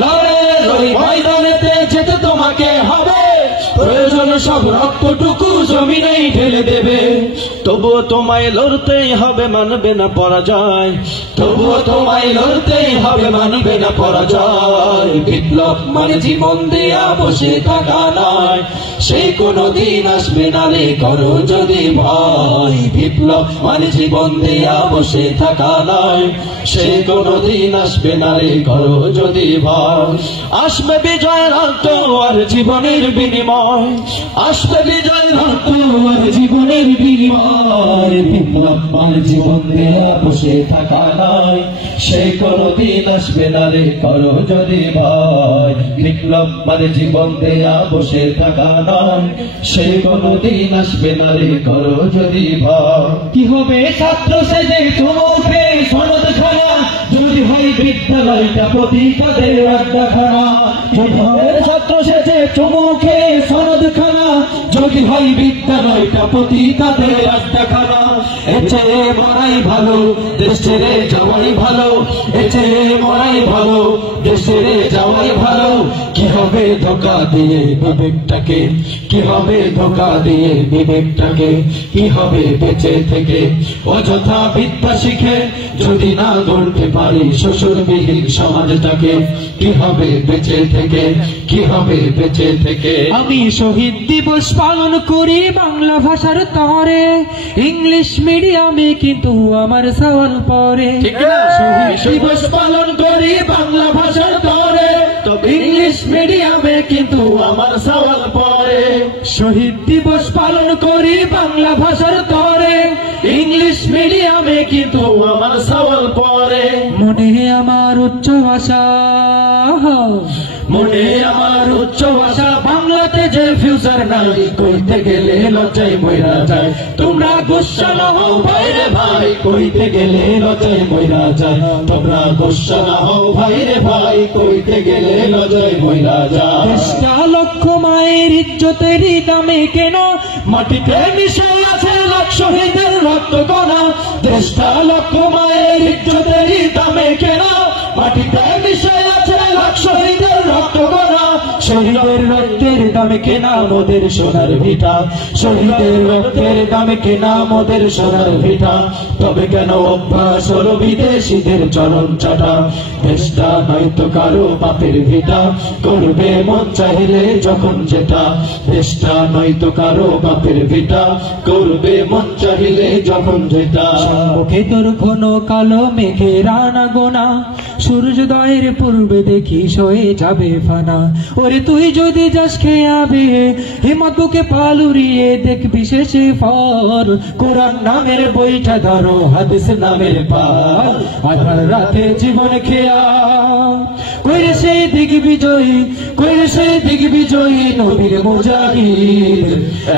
লড়াইয়ের ওই ময়দানেতে যেতে তোমাকে হবে, প্রয়োজন সব রক্তটুকু জমিনেই ঢেলে দেবে। তবুও তোমায় লড়তেই হবে, মানবে না পরাজয়। তবুও তোমায় লড়তেই হবে, মানবে না পরাজয়। বিপ্লব মানে জীবন দেয়া বসে থাকা নয়, সেই কোনো দিন আসবে না রে করো যদি ভয়। বিপ্লব মানে জীবন দেয়া বসে থাকা নয়, সেই কোনো দিন আসবে না রে করো যদি ভয়। আসবে বিজয়ের রক্ত আর জীবনের বিনিময়, আসবে বিজয়ের রক্ত আর জীবনের বিনিময়। বিপ্লব মানে জীবন দেয়া বসে থাকা নয়, সেই কোনো দিন আসবে না রে করো যদি ভয়। বিপ্লব মানে জীবন দেয়া বসে থাকা নয়, সেই কোনো দিন আসবে না রে করো যদি ভয়। কি হবে ছাত্র সেজে চুমুকে সনদ খানা, যদি হয় বিদ্যালয়টা প্রতিকাদের আড্ডাখানা। কি হবে ছাত্র সেজে চুমুকে সনদ খানা, যদি হয় বিদ্যালয়টা প্রতিকাদের আড্ডাখানা। এর চেয়ে মরাই ভালো, দেশ ছেড়ে যাওয়াই ভালো। এর চেয়ে মরাই ভালো, দেশ ছেড়ে যাওয়াই ভালো। কি হবে ধোকা দিয়ে বিবেকটাকে, কি হবে ধোকা দিয়ে বিবেকটাকে। কি হবে বেঁচে থেকে অযথা বিদ্যা শিখে, যদি না গড়তে পারি শ্বশুরবিহীন সমাজটাকে। কি হবে বেঁচে থেকে, কি হবে বেঁচে থেকে। আমি শহীদ দিবস পালন করি বাংলা ভাষার তরে, ইংলিশ মিডিয়ামে কিন্তু আমার সওয়াল পড়ে। শহীদ দিবস পালন করি বাংলা ভাষার তরে, তবে ইংলিশ মিডিয়ামে কিন্তু আমার সওয়াল পড়ে। শহীদ দিবস পালন করি বাংলা ভাষার তরে, ইংলিশ মিডিয়ামে কিন্তু আমার সওয়াল পড়ে। মনে আমার উচ্চ ভাষা, মনে আমার উচ্চ ভাষা, বাংলাতে যে ফিউচার নাই, কইতে গেলে লজ্জায় মইরা যায়। তোমরা গুসা না হও ভাই রে ভাই, কইতে গেলে লজ্জায় মইরা যায়। তোমরা গুসা না হও ভাই রে ভাই, কইতে গেলে লজ্জায় মইরা যায়। দেশটা লক্ষ মায়ের ইজ্জতেরই দামে কেন, মাটিতে মিশে আছে লাখ শহীদের রক্ত কণা। দেশটা লক্ষ মায়ের ইজ্জতেরই দামে কেন, মাটিতে মিশে আছে লাখ শহীদের রক্ত কণা। শহীদের রক্তের দামে কেনা মোদের সোনার ভিটা, শহীদের রক্তের দামে কেনা মোদের সোনার ভিটা। তবে কেন অভ্যাস হলো বিদেশিদের চরণ চাটা। দেশটা নয়তো কারো বাপের ভিটা, করবে মন চাইলে যখন যেটা। দেশটা নয়তো কারো বাপের ভিটা, করবে মন চাইলে যখন যেটা। মুখে তোর ঘন কালো মেঘের আনা গোনা, সূর্যোদয়ের পূর্বে দেখি সয়ে যাবে ফানা। ওরে তুই যদি যাস খেয়াবে হিমত বুকে পালুরিয়ে দেখবি শেষে ফল। কোরআন নামের বইটা ধরো, হাদিস নামের পাল, আধার রাতে জীবন খেয়া। কইরে সেই দিগ্বিজয়ী, কইরে সেই দিগ্বিজয়ী নবীর মুজাহিদ।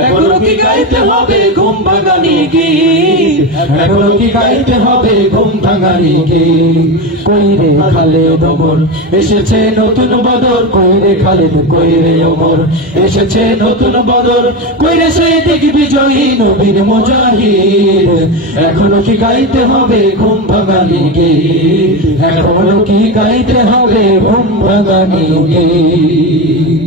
এখনো কি গাইতে হবে ঘুম ভাঙানি গীত, এখনো কি গাইতে হবে ঘুম ভাঙানি গীত। কইরে খালেদ ওমর এসেছে নতুন বদর, কইরে খালেদ কইরে ওমর এসেছে নতুন বদর। কইরে সেই দিগ্বিজয়ী নবীর মুজাহিদ। এখনো কি গাইতে হবে ঘুম ভাঙানি গীত, এখনো কি গাইতে হবে ঘুম ভাঙানি গীত।